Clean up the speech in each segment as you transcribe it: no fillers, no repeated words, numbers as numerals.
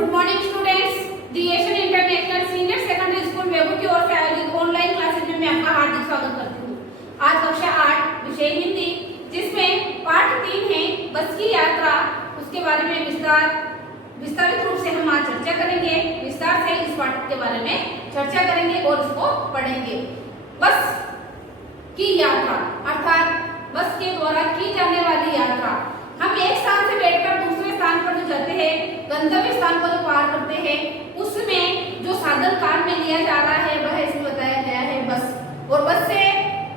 Good morning students. The Asian international senior secondary school Begu की ओर से आयोजित ऑनलाइन क्लासेज में मैं आपका हार्दिक स्वागत करती हूँ। आज कक्षा 8 विषय हिंदी, जिसमें पाठ 3 है बस की यात्रा, उसके बारे में विस्तारित रूप से हम आज चर्चा करेंगे। विस्तार से इस पाठ के बारे में चर्चा करेंगे और इसको पढ़ेंगे। बस की यात्रा अर्थात बस के द्वारा की जाने वाली यात्रा। हम एक स्थान से बैठकर दूसरे स्थान पर जो जाते हैं, गंतव्य स्थान को जो पार करते हैं, उसमें जो साधन काम में लिया जा रहा है वह इसमें बताया गया है बस। और बस से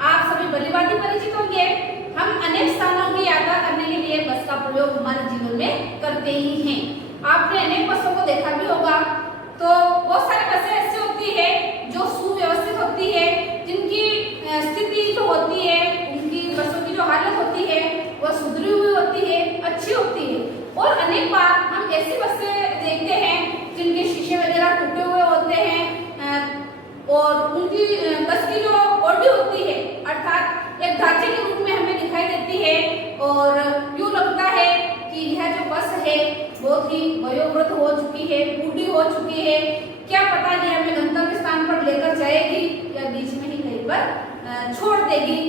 आप सभी भलीभांति परिचित होंगे। हम अनेक स्थानों की यात्रा करने के लिए बस का प्रयोग हमारे जीवन में करते ही हैं। आपने अनेक बसों को देखा भी होगा। तो बहुत सारी बसें ऐसी होती है जो सुव्यवस्थित होती है, जिनकी स्थिति जो होती है, उनकी बसों की जो हालत होती है वह सुधरी हुई होती है, अच्छी होती है। और अनेक बार हम ऐसी बसें देखते हैं जिनके शीशे वगैरह टूटे हुए होते हैं और उनकी बस की जो बॉडी होती है अर्थात एक ढांचे के रूप में हमें दिखाई देती है और यूँ लगता है कि यह जो बस है बहुत ही वयोवृद्ध हो चुकी है, बूढ़ी हो चुकी है। क्या पता ये हमें गंतव्य स्थान पर लेकर जाएगी या बीच में ही कहीं पर छोड़ देगी।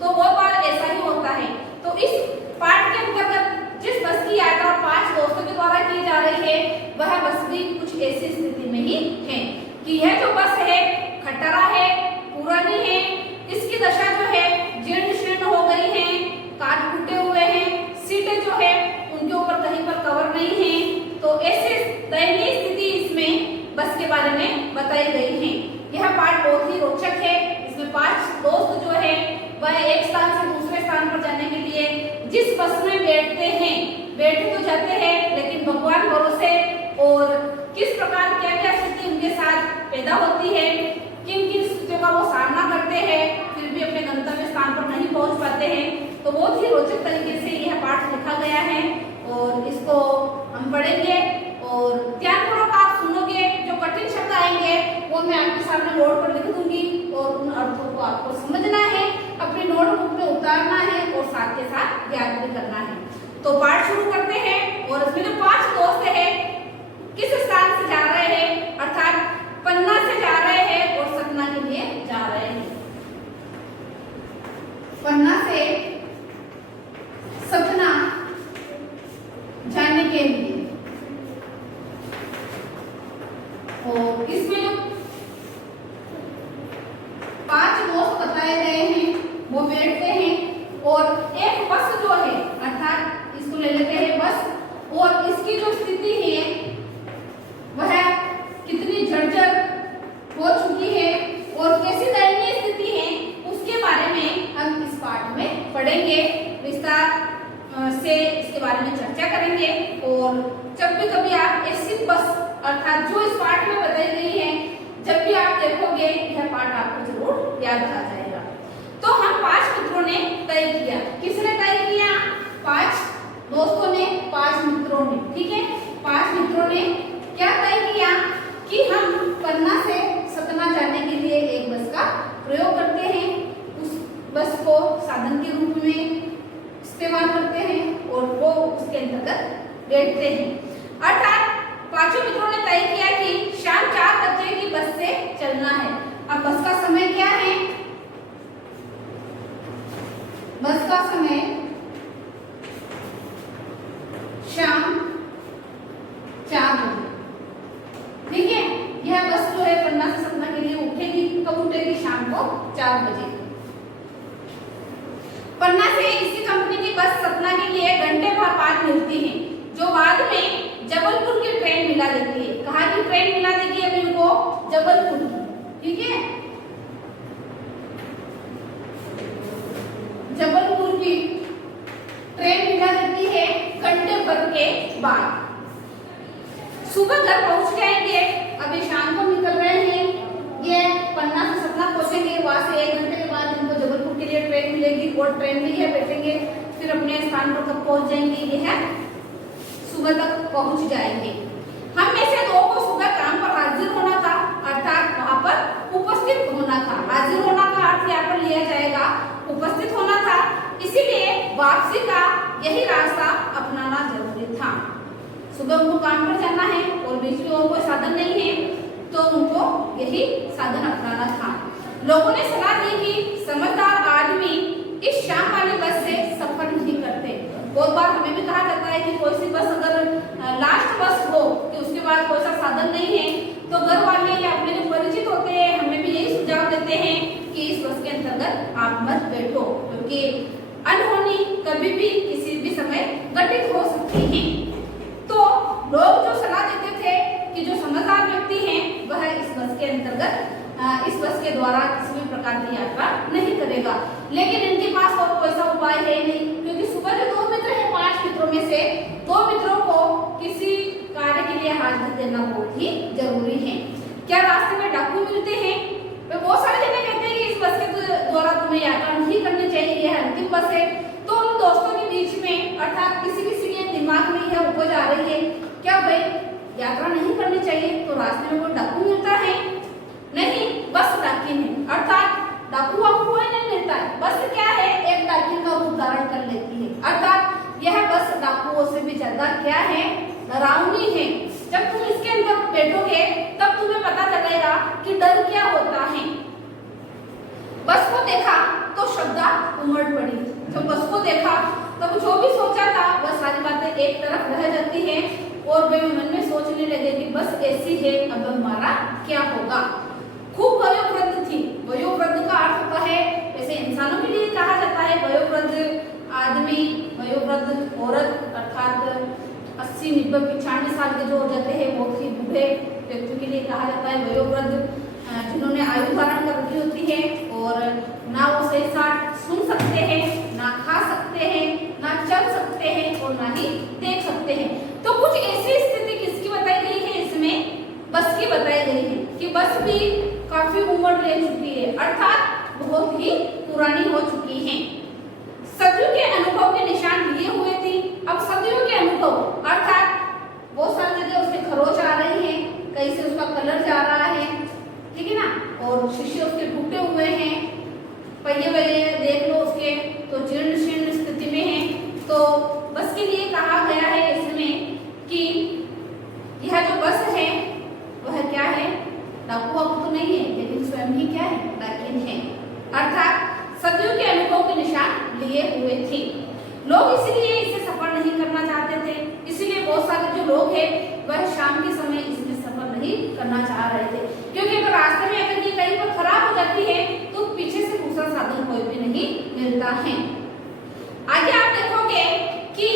तो बहुत बार ऐसा ही होता है। तो इस पाठ के अंतर्गत जिस बस की यात्रा 5 दोस्तों के द्वारा की जा रही है, वह बस भी कुछ ऐसी स्थिति में ही है कि यह जो बस है खट्टरा है, पुरानी है, इसकी दशा जो है जीर्ण शीर्ण हो गई है, काट टूटे हुए हैं, सीटें जो है उनके ऊपर कहीं पर कवर नहीं है। तो ऐसे दयनीय स्थिति इसमें बस के बारे में बताई गई है। यह पाठ बहुत ही रोचक है। इसमें 5 दोस्त जो है वह एक स्थान से दूसरे स्थान पर जाने के लिए जिस बस में बैठे तो जाते हैं, लेकिन भगवान भरोसे और किस प्रकार क्या स्थिति उनके साथ पैदा होती है, किन किन स्थितियों का वो सामना करते हैं, फिर भी अपने गंतव्य स्थान पर नहीं पहुंच पाते हैं। तो बहुत ही रोचक तरीके से यह पाठ लिखा गया है और इसको हम पढ़ेंगे और ध्यानपूर्वक आप सुनोगे। जो कठिन शब्द आएंगे वो मैं आपके सामने बोर्ड पर लिख दूंगी और उन अर्थों को आपको समझना है, अपनी नोटबुक में उतारना है और साथ के साथ याद भी करना है। तो पाठ शुरू करते हैं। और इसमें जो 5 दोस्त हैं किस स्थान से जा रहे हैं अर्थात पन्ना से जा रहे हैं और सतना के लिए जा रहे हैं। पन्ना से सतना जाने के लिए और इसमें जो 5 दोस्त बताए गए हैं वो बैठते हैं और एक बस जो है अर्थात इसको ले लेते हैं बस, और इसकी जो स्थिति है वह कितनी जर्जर हो चुकी है और कैसी दयनीय स्थिति है उसके बारे में हम इस पाठ में पढ़ेंगे। विस्तार से इसके बारे में चर्चा करेंगे। और जब भी कभी आप ऐसी बस अर्थात जो इस पाठ में बताई गई है, जब भी आप देखोगे यह पाठ आपको जरूर याद आ जाएगा। तो हम 5 मित्रों ने तय किया। किसने तय किया? 5 दोस्तों ने, 5 मित्रों ने। ठीक है, 5 मित्रों ने क्या तय किया कि हम पन्ना से सतना जाने के लिए एक बस का प्रयोग करते हैं, उस बस को साधन के रूप में इस्तेमाल करते हैं और वो उसके अंतर्गत बैठते हैं। अर्थात 5 मित्रों ने तय किया कि शाम 4 बजे की बस से चलना है। अब बस का समय क्या है? बस का समय शाम 4 बजे। ठीक है, यह बस जो है पन्ना से सतना के लिए उठेगी। कब उठेगी? शाम को 4 बजे। पन्ना से इसी कंपनी की बस सतना के लिए घंटे भर बाद मिलती है, जो बाद में जबलपुर की ट्रेन मिला देती है। कहाँ की ट्रेन मिला देगी अभी इनको? जबलपुर की। ठीक है, जबलपुर की ट्रेन मिला देती है घंटे भर के बाद। सुबह घर पहुंच जाएंगे। अभी शाम को निकल रहे हैं, ये पन्ना से सतना पहुंचेंगे। वहां से 1 घंटे के बाद इनको जबलपुर के लिए ट्रेन मिलेगी और ट्रेन में ही बैठेंगे। फिर अपने स्थान पर कब पहुंच जाएंगे? ये है सुबह तक पहुंच जाएंगे। हम में से 2 को सुबह काम पर हाजिर होना था अर्थात वहां पर उपस्थित होना था। हाजिर होना का अर्थ यहाँ पर लिया जाएगा उपस्थित होना था, इसीलिए वापसी का यही रास्ता अपनाना जरूरी था। सुबह उनको काम पर जाना है और बीच में और कोई साधन नहीं है तो उनको यही साधन अपनाना था। लोगों ने सलाह दी कि समझदार आदमी इस शाम वाली बस से सफर नहीं करते। बहुत बार हमें भी कहा जाता है कि कोई सी बस अगर लास्ट बस हो कि उसके बाद कोई सा साधन नहीं है तो घर वाले या अपने जो परिचित होते हैं हमें भी यही सुझाव देते हैं कि इस बस के अंतर्गत आप मत बैठो, क्योंकि अनहोनी कभी भी किसी भी समय घटित हो सकती है। तो लोग जो सलाह देते थे कि जो समझदार व्यक्ति हैं वह इस बस के अंतर्गत इस बस के द्वारा किसी भी प्रकार की यात्रा नहीं करेगा। लेकिन इनके पास और कोई सा उपाय है नहीं, क्योंकि सुबह जो 2 मित्र हैं 5 मित्रों में से 2 मित्रों को किसी कार्य के लिए हाजिर देना बहुत ही जरूरी है। क्या रास्ते में डाकू मिलते हैं? वे बहुत सारे जने कहते हैं कि इस बस के द्वारा तुम्हें यात्रा नहीं करनी चाहिए, यह अंतिम बस है। तो उन दोस्तों के बीच में अर्थात किसी किसी के दिमाग में यह उपज आ रही है, क्या भाई यात्रा नहीं करनी चाहिए? तो रास्ते में वो डाकू मिलता है? नहीं, बस डाकिन है, अर्थात डाकू आपको कोई नहीं मिलता है। बस क्या है, एक डाकिन का रूप धारण कर लेती है, अर्थात यह बस डाकुओं से भी ज्यादा क्या है, डरावनी है। जब तुम इसके अंदर बैठोगे तब तुम्हें पता चलेगा कि डर क्या होता है। बस को देखा तो श्रद्धा उमड़ पड़ी। जब बस को देखा तब जो भी सोचा था वह सारी बातें एक तरफ रह जाती है और वे मन में सोचने लगे कि बस ऐसी है, अब हमारा क्या होगा। खूब वयोवृद्ध थी। वयोवृद्ध का अर्थ होता है, वैसे इंसानों के लिए कहा जाता है वयोवृद्ध आदमी, वयोवृद्ध औरत, अर्थात 80, 90, 95 साल के जो हो जाते हैं बहुत ही बूढ़े व्यक्ति के लिए कहा जाता है वयोवृद्ध, जिन्होंने आयु धारण कर रखी होती है और ना वो सही साथ सुन सकते हैं, ना खा सकते हैं, ना चल सकते हैं और ना ही देख सकते हैं। तो कुछ ऐसी स्थिति किसकी बताई गई है इसमें? बस की बताई गई है कि बस भी काफी उम्र ले चुकी है, अर्थात बहुत ही पुरानी हो चुकी है। सदियों के अनुभव के निशान लिए हुए थी। अब सदियों के अनुभव अर्थात बहुत सारी जगह उसके खरोच आ रही है, कहीं से उसका कलर जा रहा है, ठीक है ना, और शीशे उसके टूटे हुए हैं, पहिए वही देख लो उसके तो जीर्ण शीर्ण स्थिति में है। तो बस के लिए कहा गया है इसमें कि यह जो बस है वह क्या है, डाकू वाकू तो नहीं है लेकिन स्वयं ही क्या है, डाकिन है, अर्थात सदियों के अनुभव के निशान लिए हुए थे। लोग इसीलिए इसे सफर नहीं करना चाहते थे, इसीलिए बहुत सारे जो लोग हैं वह शाम के समय इसमें सफर नहीं करना चाह रहे थे, क्योंकि अगर रास्ते में अगर ये कहीं पर खराब हो जाती है तो पीछे से दूसरा साधन कोई भी नहीं मिलता है। आगे आप देखोगे कि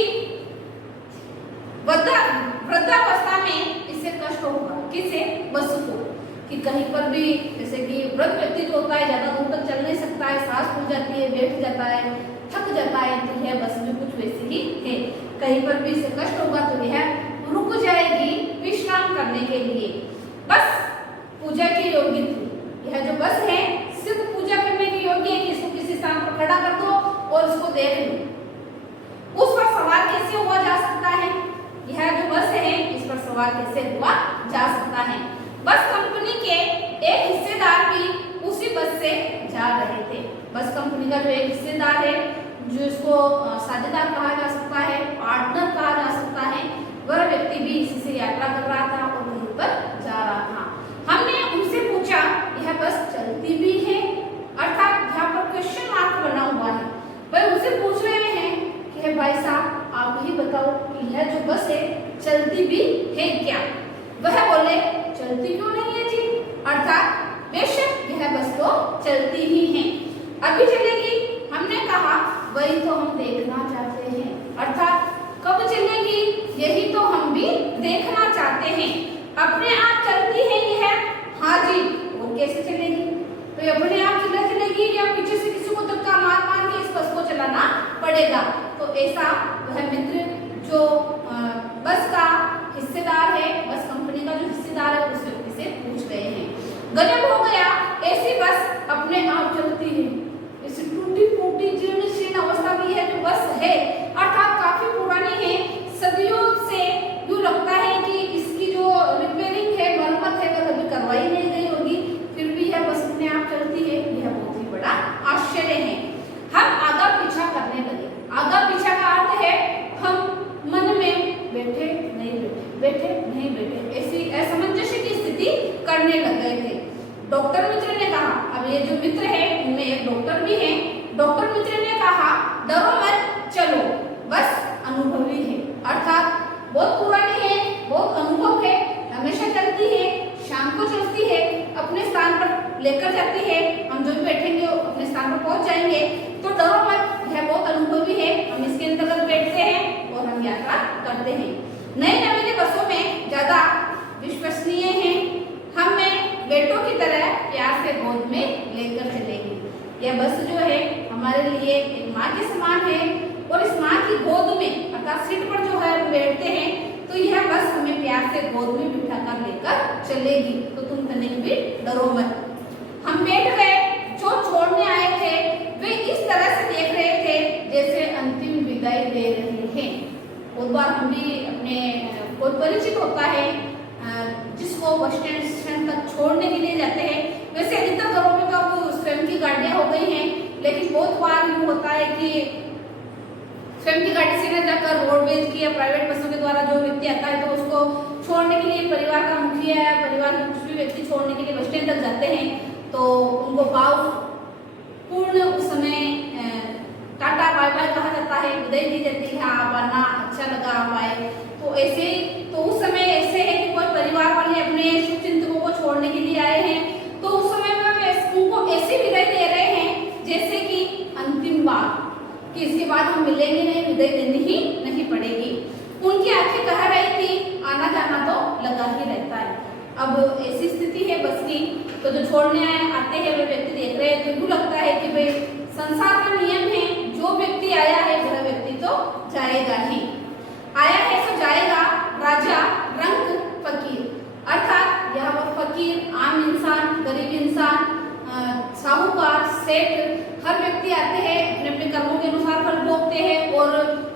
वृद्धावस्था में इससे कष्ट होगा, किसे, बस को, कि कहीं पर भी जैसे कि वृद्ध व्यक्ति जो होता है ज्यादा दूर तक चल नहीं सकता है, सांस फूल जाती है, बैठ जाता है, थक जाता है, तो यह बस में कुछ वैसे ही है। कहीं पर भी इसे कष्ट होगा तो यह रुक जाएगी विश्राम करने के लिए। बस पूजा के योग्य थी। यह जो बस है सिर्फ पूजा करने के योग्य है कि इसको किसी स्थान पर खड़ा कर दो और उसको देख लो। उस पर सवार कैसे हुआ जा सकता है? यह जो बस है इस पर सवार कैसे हुआ जा सकता है? बस कंपनी के एक हिस्सेदार भी उसी बस से जा रहे थे। बस कंपनी का जो एक हिस्सेदार है, जो इसको साझेदार कहा जा सकता है, पार्टनर कहा जा सकता है, वह व्यक्ति भी इसी से यात्रा कर रहा था और वहीं पर जा रहा था। हमने उनसे पूछा यह बस चलती भी है, अर्थात यहाँ पर क्वेश्चन मार्क बना हुआ है। वह उनसे पूछ रहे हैं कि भाई साहब आप ही बताओ कि यह जो बस है चलती भी है क्या? वह बोले चलती क्यों नहीं है जी, अर्थात बेशक यह बस तो चलती ही है। अभी चलेगी? हमने कहा वही तो हम देखना चाहते हैं, अर्थात कब चलेगी यही तो हम भी देखना चाहते हैं। अपने आप चलती है यह? हाँ जी। और कैसे चलेगी? तो अपने आप चलेगी या पीछे से किसी को धक्का मार मार के इस बस को चलाना पड़ेगा? तो ऐसा वह मित्र जो बस का हिस्सेदार है, बस कंपनी का जो हिस्सेदार है उस व्यक्ति से पूछ रहे हैं। गजब हो गया, ऐसी बस अपने आप चलती है, ऐसी टूटी फूटी जीर्ण शीर्ण अवस्था में यह जो बस है, अर्थात काफी पुरानी है, सदियों से यूँ लगता है कि इसकी जो रिपेयरिंग है, मरम्मत है, वह कभी करवाई नहीं गई होगी, फिर भी यह बस अपने आप चलती है। यह बहुत ही बड़ा आश्चर्य है। हम आगा पीछा करने लगे। आगा पीछा का अर्थ है हम मन नहीं बेटे, ऐसी असमंजस्य की स्थिति करने लग गए थे। डॉक्टर मित्र ने कहा, अब ये जो मित्र है उनमें एक डॉक्टर भी है। डॉक्टर मित्र ने कहा, डरो मत, चलो, बस अनुभवी है, अर्थात बहुत पुरानी है, बहुत अनुभव है, हमेशा चलती है, शाम को चलती है, अपने स्थान पर लेकर जाती है, हम जो भी बैठेंगे अपने स्थान पर पहुंच जाएंगे, तो डरो मत, यह बहुत अनुभवी है, हम इसके अंतर्गत बैठते हैं और हम यात्रा करते हैं। नई नवीन बसों में ज्यादा विश्वसनीय है, हमें बेटों की तरह प्यार से गोद में लेकर चलेगी। यह बस जो है हमारे लिए एक माँ के समान है और इस माँ की गोद में अर्थात सीट पर जो है हम बैठते हैं तो यह बस हमें प्यार से गोद में बिठा कर लेकर चलेगी, तो तुम तनिक भी डरो मत। हम बैठ गए, जो छोड़ने आए थे वे इस तरह से देख रहे थे जैसे अंतिम विदाई दे रहे हैं। बहुत बार हम भी अपने कोई परिचित होता है जिसको बस स्टैंड तक छोड़ने के लिए जाते हैं। वैसे अधिकतर घरों में तो अब स्वयं की गाड़ियां हो गई हैं, लेकिन बहुत बार यूँ होता है कि स्वयं की गाड़ी से न जाकर रोडवेज की या प्राइवेट बसों के द्वारा जो व्यक्ति आता है तो उसको छोड़ने के लिए परिवार का मुखिया या परिवार के कुछ भी व्यक्ति छोड़ने के लिए बस स्टैंड तक जाते हैं, तो उनको भावपूर्ण उस समय टाटा बाय बाय कहा जाता है, विदाई दी जाती है, आप आना, अच्छा लगा आप आए। तो ऐसे तो उस समय ऐसे है कि कोई परिवार वाले अपने शुभचिंतकों को छोड़ने के लिए आए हैं, तो उस समय में उनको ऐसी विदाई दे रहे हैं जैसे कि अंतिम बार, कि इसके बाद हम मिलेंगे नहीं, विदाई देनी ही नहीं पड़ेगी। उनकी आंखें कह रही थी, आना जाना तो लगा ही रहता है। अब ऐसी स्थिति है बस की, तो जो छोड़ने आते हैं वे व्यक्ति देख रहे हैं तो उनको लगता है कि भाई संसार का नियम है, जो व्यक्ति आया है वह व्यक्ति तो जाएगा ही, आया है तो जाएगा। राजा, रंक, फकीर, अर्थात यहाँ पर फकीर, आम इंसान, गरीब इंसान, साहूकार, सेठ, हर व्यक्ति आते हैं, अपने अपने कर्मों के अनुसार फल भोगते हैं और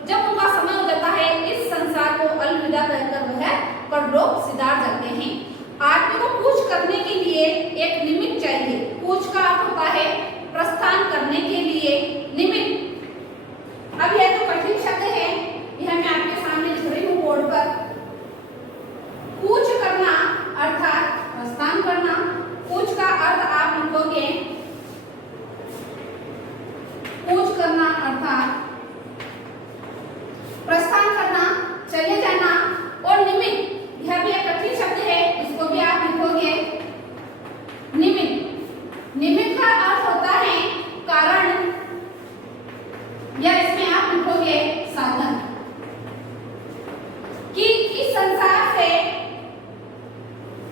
जब उनका समय हो जाता है इस संसार को अलविदा कहकर वह परलोक सिधार जाते हैं। आदमी को कूच करने के लिए एक निमित्त चाहिए। कूच का अर्थ होता है प्रस्थान करने के लिए निमित्त। अब यह तो कठिन शब्द है, यह मैं आपके सामने लिख रही हूँ बोर्ड पर। कूच करना अर्थात प्रस्थान करना। कूच का अर्थ आप लिखोगे, कूच करना अर्थात प्रस्थान करना, चले जाना, और निमित्त यह भी एक कठिन शब्द है, इसको भी आप लिखोगे निमित्त। निमित्त का अर्थ होता है कारण, या इसमें आप लिखोगे साधन, कि इस संसार से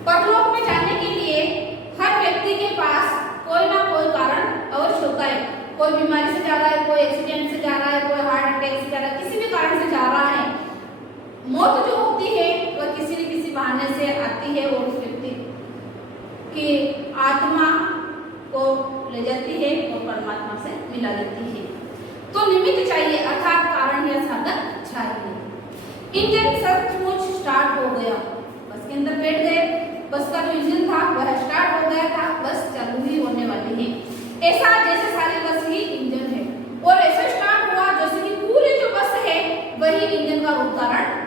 परलोक में जाने के लिए हर व्यक्ति के पास कोई ना कोई कारण अवश्य होता है। कोई बीमारी से जा रहा है, कोई एक्सीडेंट से जा रहा है, कोई हार्ट अटैक से जा रहा है, किसी भी कारण से जा रहा है। मौत जो होती है वह किसी न किसी बहाने से आती है और उस व्यक्ति की आत्मा को ले जाती है और परमात्मा से मिला देती है। तो निमित्त चाहिए अर्थात कारण या साधन चाहिए। इंजन सचमुच स्टार्ट हो गया, बस के अंदर बैठ गए, बस का जो इंजन था वह स्टार्ट हो गया था, बस चालू ही होने वाली है। ऐसा जैसे सारी बस ही इंजन है और ऐसा स्टार्ट हुआ जैसे कि पूरी जो बस है वही इंजन का रूप धारण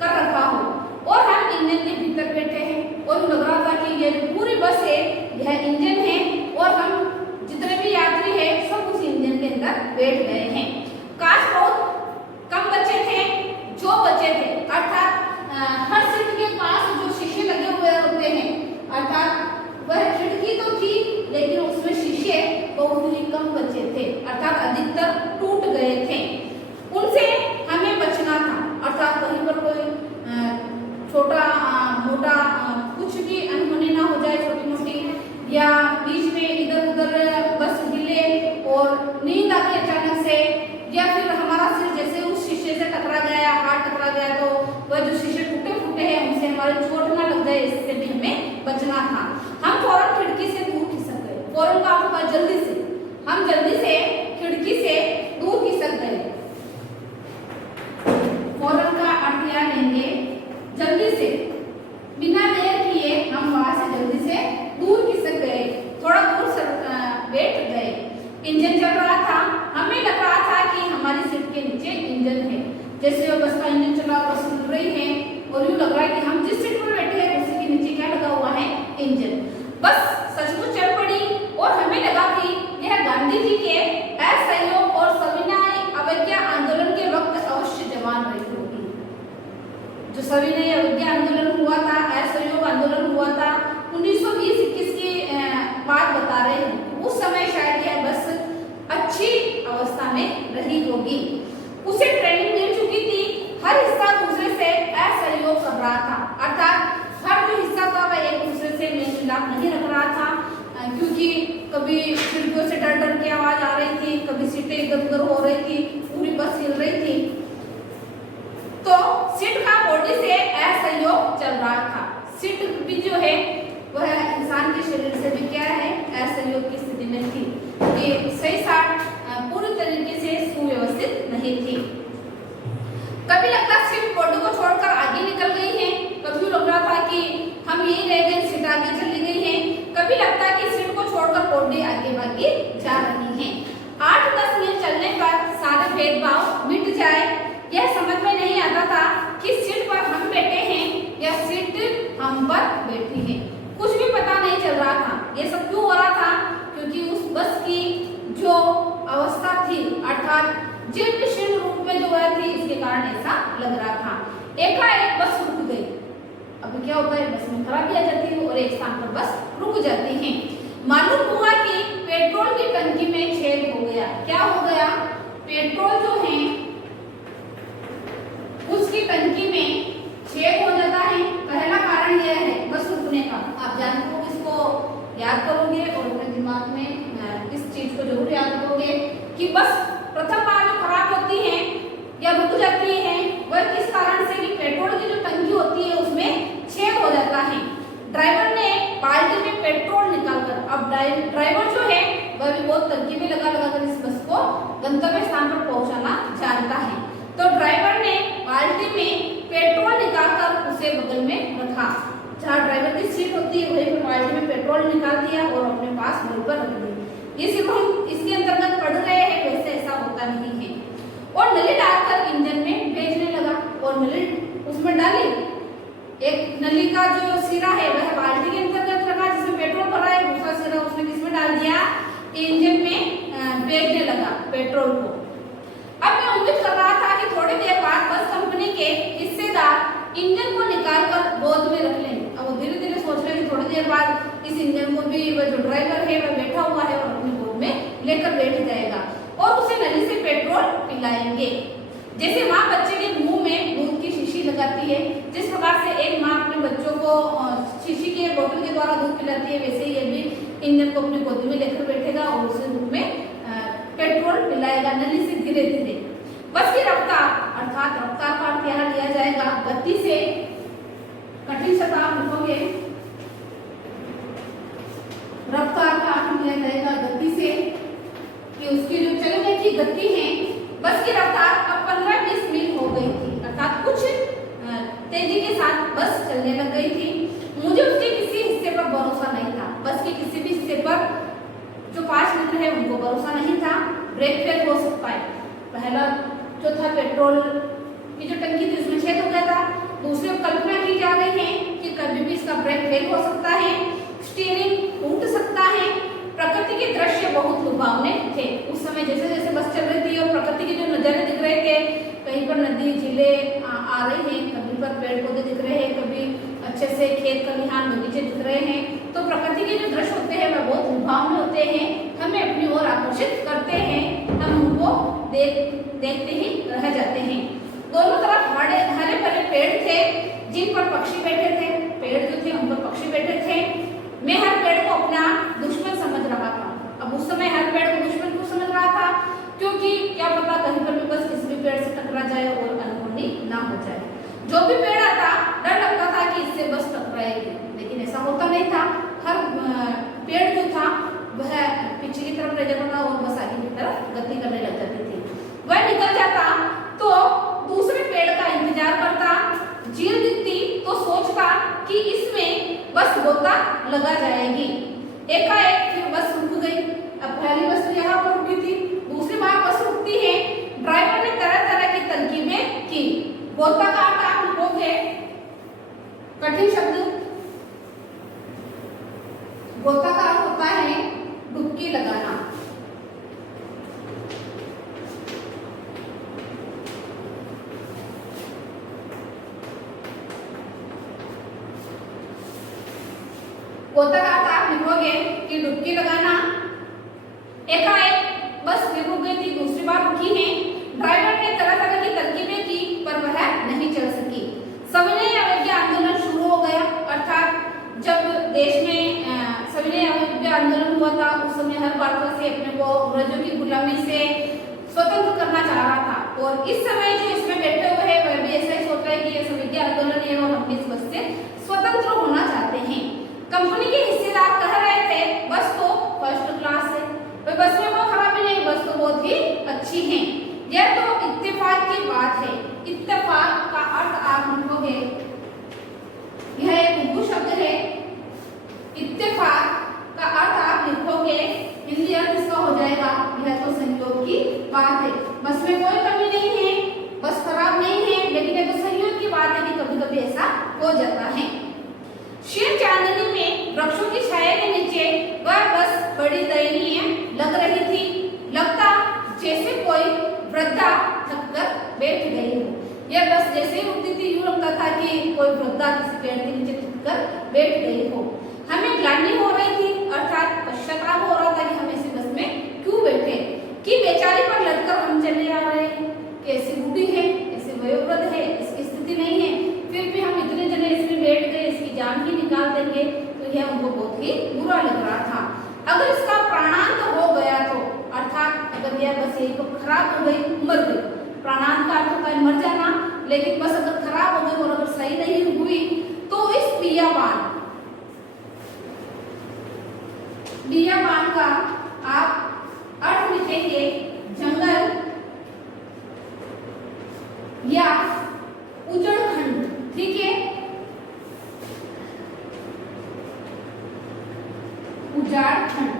कर रखा हो और हम इंजन के भीतर बैठे हैं और लग रहा था कि ये जो पूरी बस है यह इंजन है और हम जितने भी यात्री हैं सब उस इंजन के अंदर बैठ गए हैं। काश बहुत कम बच्चे थे, जो बच्चे थे अर्थात हर सीट के पास जो शीशे लगे हुए होते हैं, अर्थात वह खिड़की तो थी लेकिन उसमें शीशे बहुत ही कम बचे थे, अर्थात अधिकतर टूट गए थे। उनसे हमें बचना था, अर्थात कहीं पर कोई छोटा मोटा कुछ भी अनहोनी ना हो जाए, छोटी मोटी, या बीच में इधर उधर बस हिले और नींद आ गई अचानक से, या फिर हमारा सिर जैसे उस शीशे से टकरा गया, हाथ टकरा गया, तो वह जो शीशे टूटे फूटे हैं उनसे हमारे चोट ना लग जाए, इससे भी हमें बचना था। हम फौरन खिड़की से दूर खिसक गए। फौरन का आपके पास जल्दी से, हम जल्दी से खिड़की से दूर खिसक गए। फौरन का अर्थ क्या लेंगे, जल्दी से, बिना देर किए हम वहां से जल्दी से दूर खिसक गए, थोड़ा दूर बैठ गए। इंजन चल रहा था, हमें लग रहा था कि हमारी सीट के नीचे इंजन है। जैसे वो बस का इंजन चला, बस उड़ रही है और यूँ लग रहा है कि हम जिस सीट सविनय अवज्ञा आंदोलन हुआ था, असहयोग आंदोलन हुआ था, 1920-21 की बात बता रहे हैं। उस समय शायद यह बस अच्छी अवस्था में रही होगी, उसे ट्रेनिंग मिल चुकी थी, हर हिस्सा दूसरे से असहयोग कर रहा था, अर्थात हर जो हिस्सा था वह एक दूसरे से मेल मिलाप नहीं रख रहा था, क्योंकि कभी खिड़कियों से डर डर की आवाज आ रही थी, कभी सीटें इधर उधर हो रही थी, पूरी बस हिल रही थी, तो सीट का बॉडी से असहयोग चल रहा था। सीट भी जो है वह इंसान के शरीर से भी क्या है, असहयोग की स्थिति में थी, कि सही साथ पूरी तरीके से सुव्यवस्थित नहीं थी। कभी लगता सीट बॉडी को छोड़कर आगे निकल गई है, कभी लग रहा था कि हम यही रह गए, सीट आगे चली गई है, कभी लगता है कि सीट को छोड़कर बॉडी आगे भागी जा रही है। 8-10 मील चलने पर सारे भेदभाव मिट जाए, यह समझ में नहीं आता था कि सीट पर हम बैठे हैं या सीट हम पर बैठी है, कुछ भी पता नहीं चल रहा था। ये सब क्यों हो रहा था? क्योंकि उस बस की जो अवस्था थी, अर्थात जीर्ण रूप में जो वह थी, इसके कारण ऐसा लग रहा था। एकाएक बस रुक गई। अभी क्या होता है, बस में खराबी आ जाती है और एक स्थान पर बस रुक जाती है। मालूम हुआ कि पेट्रोल की टंकी में छेद हो गया। क्या हो गया? पेट्रोल जो है उसकी टंकी में छेद हो जाता है। पहला कारण यह है बस रुकने का। आप जानते हो, इसको याद करोगे और अपने दिमाग में इस चीज को जरूर याद करोगे कि बस प्रथम बार जो खराब होती है या रुक जाती है वह किस कारण से, कि पेट्रोल की जो टंकी होती है उसमें छेद हो जाता है। ड्राइवर ने बाल्टी में पेट्रोल निकालकर, अब ड्राइवर जो है वह भी बहुत तरकीबें लगा कर इस बस को गंतव्य स्थान पर पहुंचाना जानता है। तो ड्राइवर ने बाल्टी में पेट्रोल निकालकर उसे बगल में रखा, जहाँ ड्राइवर की सीट होती है वहीं पर बाल्टी में पेट्रोल निकाल दिया और अपने पास मुंह पर रख दिया। ये सिर्फ हम इसके अंतर्गत पढ़ रहे हैं, वैसे ऐसा होता नहीं है। और नली डालकर इंजन में भेजने लगा, और नली उसमें डाली, एक नली का जो सिरा है वह बाल्टी के अंतर्गत रखा जिसमें पेट्रोल भरा है, दूसरा सिरा उसने किसमें डाल दिया, इंजन में भेजने लगा पेट्रोल को। अब मैं उम्मीद कर रहा था कि थोड़ी देर बाद बस कंपनी के हिस्सेदार इंजन को निकालकर गोद में रख लेंगे। अब वो धीरे धीरे सोच रहे कि थोड़ी देर बाद इस इंजन को भी वह जो ड्राइवर है वह बैठा हुआ है और अपनी गोद में लेकर बैठ जाएगा और उसे नली से पेट्रोल पिलाएंगे। जैसे माँ बच्चे के मुंह में दूध की शीशी लगाती है, जिस प्रकार से एक माँ अपने बच्चों को शीशी के बोतल के द्वारा दूध पिलाती है, वैसे ही ये भी इंजन को अपनी गोद में लेकर बैठेगा और उसे दूध में पेट्रोल पिलाएगा नली से धीरे धीरे। बस की रफ्तार, अर्थात रफ्तार का अर्थ यहाँ लिया जाएगा गति से, कठिन शब्द आप लिखोगे, रफ्तार का अर्थ लिया जाएगा गति से, कि उसकी जो चलने की गति है, बस की रफ्तार अब 15-20 मील हो गई थी, अर्थात कुछ तेजी के साथ बस चलने लग गई थी। मुझे उसके किसी हिस्से पर भरोसा नहीं था, बस के किसी भी हिस्से पर जो 5 मित्र है उनको भरोसा नहीं था, ब्रेक फेल हो सकता है। पहला जो था पेट्रोल की जो टंकी थी उसमें छेद हो गया था, दूसरी कल्पना की जा रही है कि कभी भी इसका ब्रेक फेल हो सकता है, स्टीयरिंग टूट सकता है। प्रकृति के दृश्य बहुत लुभावने थे उस समय, जैसे जैसे बस चल रही थी और प्रकृति के जो नजारे दिख रहे थे, कहीं पर नदी झीलें आ रही हैं, कहीं पर पेड़ पौधे दिख रहे हैं, कभी अच्छे से खेत खलिहान बगीचे दिख रहे हैं। तो प्रकृति के जो दृश्य होते हैं वह बहुत लुभावने होते हैं, हमें अपनी ओर आकर्षित करते हैं, हम उनको देखते ही रह जाते हैं। दोनों तरफ हरे भरे पेड़ थे जिन पर पक्षी बैठे थे, पेड़ जो थे उन पर पक्षी बैठे थे। मैं हर पेड़ को अपना दुश्मन समझ रहा था। अब उस समय हर पेड़ को दुश्मन क्यों समझ रहा था? क्योंकि क्या पता कहीं पर भी बस किसी भी पेड़ से टकरा जाए और अनहोनी ना हो जाए। जो भी पेड़ आता डर लगता था कि इससे बस टकराएगी, लेकिन ऐसा होता नहीं था। हर पेड़ जो था वह पीछे की तरफ रह जाता था और बस आगे की तरफ गति करने लग जाती थी। वह निकल जाता तो दूसरे पेड़ का इंतजार करता, झील दिखती तो सोचता कि इसमें बस गोता लगा जाएगी। एकाएक फिर बस रुक गई। अब पहली बस तो यहाँ पर रुकी थी, दूसरी बार बस रुकती है। ड्राइवर ने तरह तरह की तरकीबें की। गोता का अर्थ आप लिखोगे, कठिन शब्द, गोता का अर्थ होता है डुबकी लगाना। गोता का अर्थ आप लिखोगे कि डुबकी लगाना। एकाएक बस फिर रुक गई थी, दूसरी बार रुकी है। ड्राइवर ने तरह तरह की तरकीबें की पर वह नहीं चल सकी। सविनय अवज्ञा आंदोलन शुरू हो गया, अर्थात जब देश में सविनय अवज्ञा आंदोलन हुआ था उस समय हर भारतवासी अपने को अंग्रेजों की गुलामी से स्वतंत्र करना चाह रहा था। और इस समय जो इसमें बैठे हुए हैं वह भी ऐसा ही सोच रहे हैं कि ये सविनय आंदोलन है और हम इस बस से स्वतंत्र होना चाहते हैं। कंपनी के हिस्सेदार कह रहे थे बस तो फर्स्ट क्लास है, बस में कोई खराबी नहीं, बस तो बहुत ही अच्छी है। यह तो इत्तेफाक की बात है। इत्तेफाक का अर्थ आप लिखोगे, यह एक उर्दू शब्द है। इत्तेफाक का अर्थ आप लिखोगे, हिंदी अर्थ इसका हो जाएगा यह तो संयोग की बात है। बस में कोई कमी नहीं है, बस खराब नहीं है, लेकिन यह तो संयोग की बात है कि कभी कभी ऐसा हो जाता है। शीर चांदनी में वृक्षों की छाया के नीचे वह बस बड़ी दयनीय लग रही थी। लगता जैसे कोई वृद्धा थक कर बैठ गई हो। यह बस जैसे ही उठती थी यूं लगता था कि कोई वृद्धा किसी पेड़ के नीचे थक कर बैठ गई हो। हमें ग्लानि हो रही थी, अर्थात पश्चाताप हो रहा था कि हम इसी बस में क्यों बैठे, कि बेचारी पर लदकर हम चले आ रहे हैं, कैसी बूढ़ी है, ऐसे वयोवृद्ध है, इसकी स्थिति नहीं है, फिर भी हम इतने जने इसमें बैठ गए, इसकी जान ही निकाल देंगे। तो यह उनको बहुत ही बुरा लग रहा था। अगर इसका प्राणांत हो गया तो, अर्थात अगर यह बस एक खराब हो गई, मर गई, प्राणांत का अर्थ होता है मर जाना, लेकिन बस अगर खराब हो गई और अगर सही नहीं हुई तो इस बियाबान का आप अर्थ लिखेंगे जंगल या उजड़ खंड। ठीक है, उजाड़ खंड।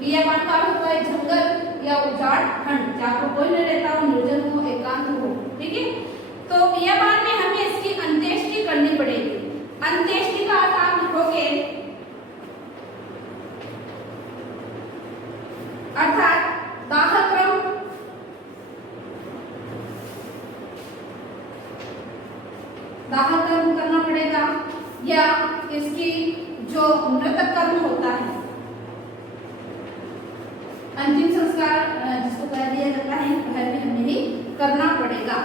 बियाबान का अर्थ होता है जंगल या उजाड़ खंड, जहाँ पर कोई नहीं रहता हो, निर्जन हो, एकांत हो। ठीक है, तो बियाबान में हमें इसकी अंत्येष्टि करनी पड़ेगी। अंत्येष्टि का अर्थ आप लिखोगे, अर्थात दाहक्रम, दाहक्रम करना पड़ेगा, या इसकी जो मृतक कर्म होता है, अंतिम संस्कार जिसको कह दिया जाता है, वह भी हमें ही करना पड़ेगा।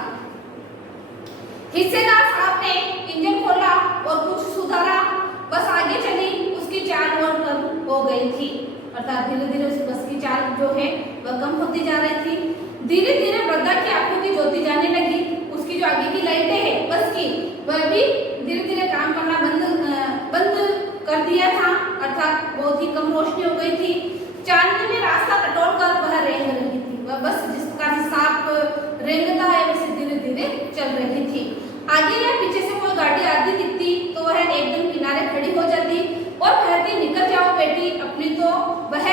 हिस्सेदार साहब ने इंजन खोला और कुछ सुधारा, बस आगे चली, उसकी चाल और कम हो गई थी, अर्थात धीरे धीरे उस बस की चाल जो है वह कम होती जा रही थी। धीरे धीरे वृद्धा की आंखों की ज्योति जाने लगी, उसकी जो आगे की लाइटें हैं बस की, वह भी धीरे धीरे काम करना बंद कर दिया था, अर्थात बहुत ही कम रोशनी हो गई थी। चांदनी में रास्ता टटोल कर वह रेंग रही थी, वह बस जिस प्रकार से सांप रेंगता है वैसे धीरे धीरे चल रही थी। आगे या पीछे से कोई गाड़ी आती दिखती तो वह एकदम किनारे खड़ी हो जाती और कहती निकल जाओ बेटी, अपनी तो वह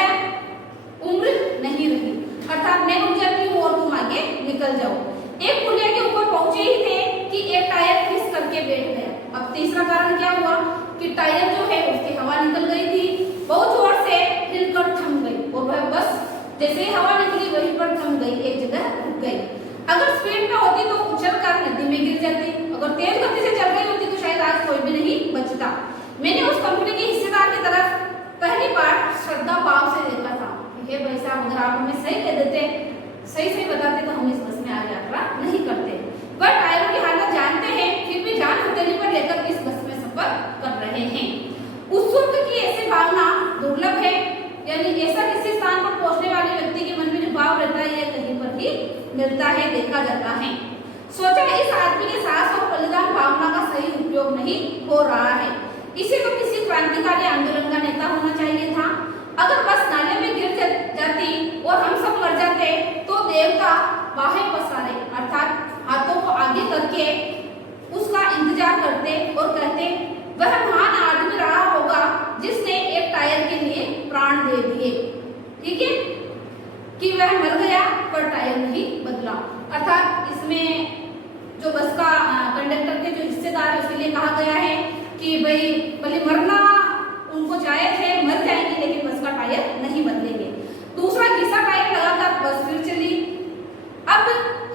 उम्र नहीं रही, अर्थात मैं रुक जाती हूँ और तुम आगे निकल जाओ। एक पुलिया के ऊपर पहुंचे ही थे कि एक टायर फिस करके बैठ गया। अब तीसरा कारण क्या हुआ कि टायर जो है उसकी हवा निकल गई थी, बहुत जोर से हिलकर थम गई और वह बस जैसे ही हवा निकली वहीं पर थम गई, एक जगह रुक गई। अगर स्पीड में होती तो उछल कर नदी में गिर जाती, अगर तेज गति से चल रही होती तो शायद आज कोई भी नहीं बचता। मैंने उस कंपनी के हिस्सेदार की तरफ पहली बार श्रद्धा भाव से देखा था। हे भाई साहब, अगर आप हमें सही कह देते, सही बताते तो हम इस बस में आज यात्रा नहीं करते। वह टायरों की हालत जानते हैं, फिर भी जान हथेली पर लेकर इस बस में सफर कर रहे हैं। उत्सुक की ऐसी भावना दुर्लभ है, यानी ऐसा किसी स्थान पर पहुंचने वाले व्यक्ति के मन में जो भाव रहता है यह कहीं पर ही मिलता है, देखा जाता है। सोचा इस आदमी के साहस और बलिदान भावना का सही उपयोग नहीं हो रहा है, इसे तो किसी क्रांतिकारी आंदोलन का नेता होना चाहिए था। अगर बस नाले में गिर जाती और हम सब मर जाते तो देवता बाहें पसारे, अर्थात हाथों को आगे करके उसका इंतजार करते और कहते वह महान आदमी रहा होगा जिसने एक टायर के लिए प्राण दे दिए। ठीक है, कि वह मर गया पर टायर नहीं बदला, अर्थात इसमें जो बस का कंडक्टर के जो हिस्सेदार है उसके लिए कहा गया है कि भाई भले मरना उनको जायज है, मर जाएंगे लेकिन बस का टायर नहीं बदलेंगे। दूसरा घिसा टायर लगाकर बस फिर चली। अब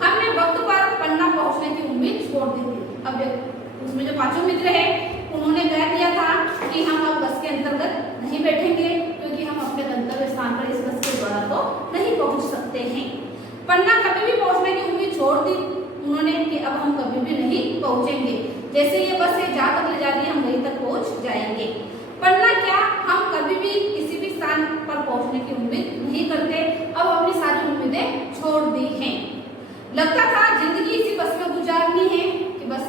हमने वक्त पर पन्ना पहुंचने की उम्मीद छोड़ दी थी। अब उसमें जो पांचों मित्र है उन्होंने कह दिया था कि कि हम अब बस के अंतर्गत नहीं बैठेंगे, क्योंकि हम अपने गंतव्य स्थान पर इस बस के द्वारा तो नहीं पहुंच सकते हैं। पन्ना कभी भी पहुंचने की उम्मीद छोड़ दी उन्होंने कि अब हम कभी भी नहीं पहुंचेंगे, जैसे ये बस है जहाँ तक ले जा रही है हम वहीं तक पहुंच जाएंगे। पन्ना क्या, हम कभी भी किसी भी स्थान पर पहुंचने की उम्मीद नहीं करते, अब अपनी सारी उम्मीदें छोड़ दी हैं। लगता था जिंदगी इसी बस में गुजारनी है कि बस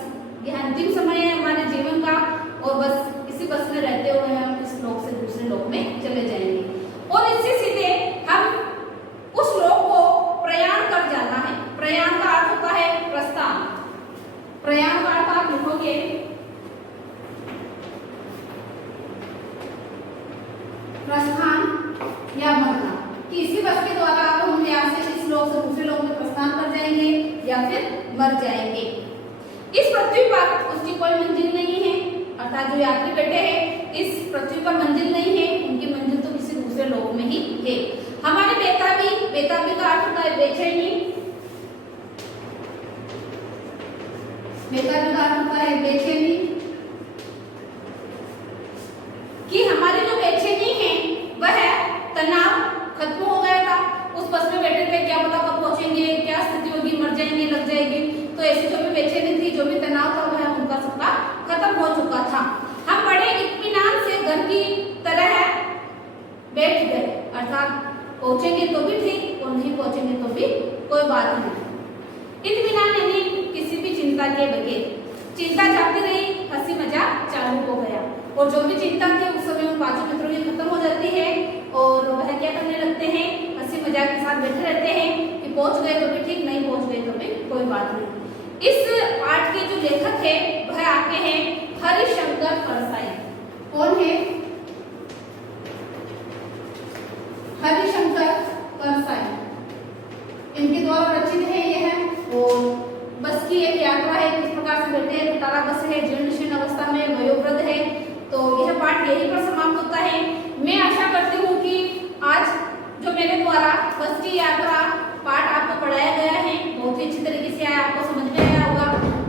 यह अंतिम समय है हमारे जीवन का और बस इसी बस में रहते हुए हम इस लोक से दूसरे लोक में चले जाएंगे और इससे सीधे हम उस लोक को प्रयाण कर जाना है। प्रयाण का अर्थ होता है प्रस्थान। प्रयाण का अर्थ आप लिखोगे प्रस्थान या मरना, कि इसी बस के द्वारा अब हम यहाँ से इस लोक से दूसरे लोक में प्रस्थान कर जाएंगे या फिर मर जाएंगे। इस पृथ्वी पर उसकी कोई मंजिल नहीं है, अर्थात जो यात्री बैठे हैं इस पृथ्वी पर मंजिल नहीं है, उनकी मंजिल तो किसी दूसरे लोक में ही है। हमारे बेताबी, बेताबी का अर्थ होता है बेचैनी, बेताबी का अर्थ होता है बेचैनी, कि हमारी जो बेचैनी है वह तनाव खत्म हो गया था। उस बस में बैठे थे, क्या पता कब पहुंचेंगे, क्या स्थिति होगी, मर जाएंगे, लग जाएंगे, तो ऐसी जो भी बेचैनी थी, जो भी तनाव था वह उनका सबका खत्म हो चुका था। हम बड़े इत्मीनान से घर की तरह बैठ गए, अर्थात पहुंचेंगे तो भी ठीक और नहीं पहुंचेंगे तो भी कोई बात नहीं। इत्मीनान यानी किसी भी चिंता के बगैर। चिंता जाती रही, हंसी मजाक चालू हो गया और जो भी चिंता थी उस समय उन पांचों मित्रों की खत्म हो जाती है और वह क्या करने लगते हैं, हंसी मजाक के साथ बैठे रहते हैं कि पहुंच गए तो भी ठीक, नहीं पहुंच गए तो भी कोई बात नहीं। इस पाठ के जो लेखक है वह आपके हैं हरिशंकर परसाई। कौन है? हरिशंकर परसाई, इनके द्वारा रचित है यह। और बस की एक यात्रा है, किस प्रकार से बैठे हैं, खटारा बस है, जीर्ण शीर्ण अवस्था में, वयोवृद्ध है, तो यह पाठ यहीं पर समाप्त होता है। मैं आशा करती हूँ कि आज जो मेरे द्वारा बस की यात्रा पाठ आपको पढ़ाया गया है बहुत ही अच्छी तरीके से आया, आपको समझ में आया होगा।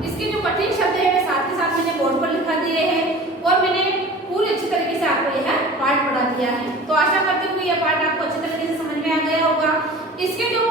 इसके जो कठिन शब्द है वे साथ के साथ मैंने बोर्ड पर लिखा दिए हैं और मैंने पूरी अच्छी तरीके से आपको यह पाठ पढ़ा दिया है। तो आशा करती हूँ कि यह पाठ आपको अच्छी तरीके से समझ में आ गया होगा। इसके जो